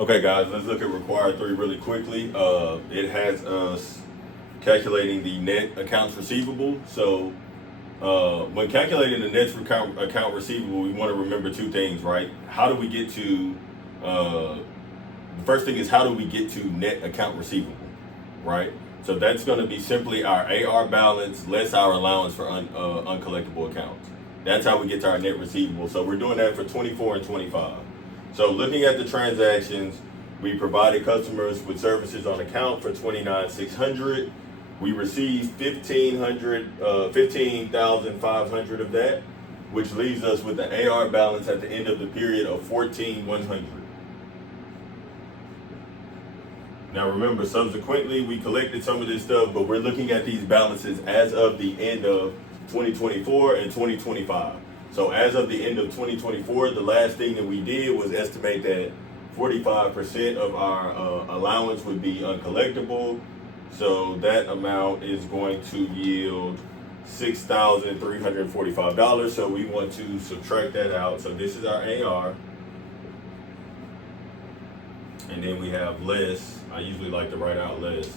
Okay, guys, let's look at required 3 really quickly. It has us calculating the net accounts receivable. So, when calculating the net account receivable, we want to remember 2 things, right? How do we get to, the first thing is how do we get to net account receivable, right? So that's going to be simply our AR balance less our allowance for uncollectible accounts. That's how we get to our net receivable. So we're doing that for 24 and 25. So looking at the transactions, we provided customers with services on account for 29,600. We received 15,500 of that, which leaves us with the AR balance at the end of the period of 14,100. Now remember, subsequently we collected some of this stuff, but we're looking at these balances as of the end of 2024 and 2025. So as of the end of 2024, the last thing that we did was estimate that 45% of our allowance would be uncollectible. So that amount is going to yield $6,345. So we want to subtract that out. So this is our AR. And then we have less. I usually like to write out less.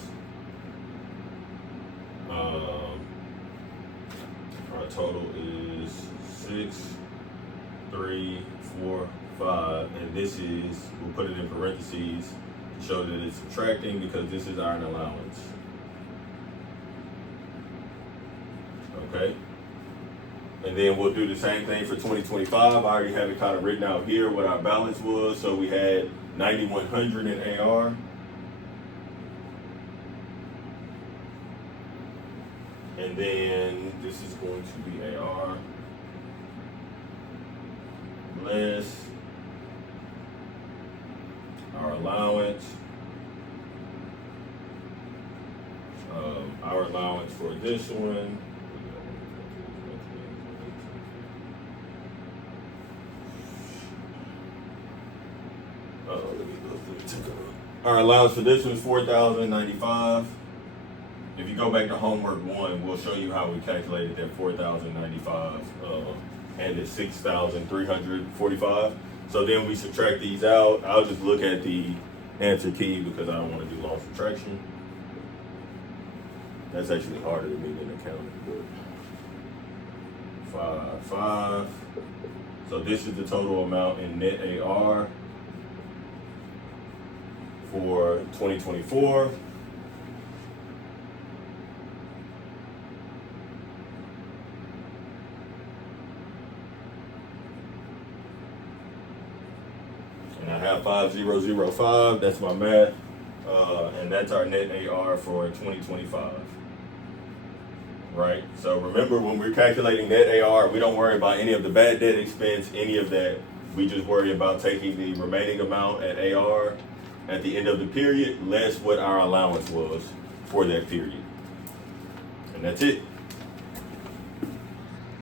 Our total is 6,345, and this is, we'll put it in parentheses to show that it's subtracting because this is our allowance. Okay. And then we'll do the same thing for 2025. I already have it kind of written out here what our balance was. So we had 9,100 in AR. And then this is going to be AR less our allowance. Our allowance for this one. Our allowance for this one is 4,095. If you go back to homework 1, we'll show you how we calculated that 4,095 and it's 6,345. So then we subtract these out. I'll just look at the answer key because I don't want to do long subtraction. That's actually harder to me than accounting. But 5. So this is the total amount in net AR for 2024. And I have 5,005, that's my math, and that's our net AR for 2025. Right? So remember, when we're calculating net AR, we don't worry about any of the bad debt expense, any of that. We just worry about taking the remaining amount at AR at the end of the period, less what our allowance was for that period. And that's it.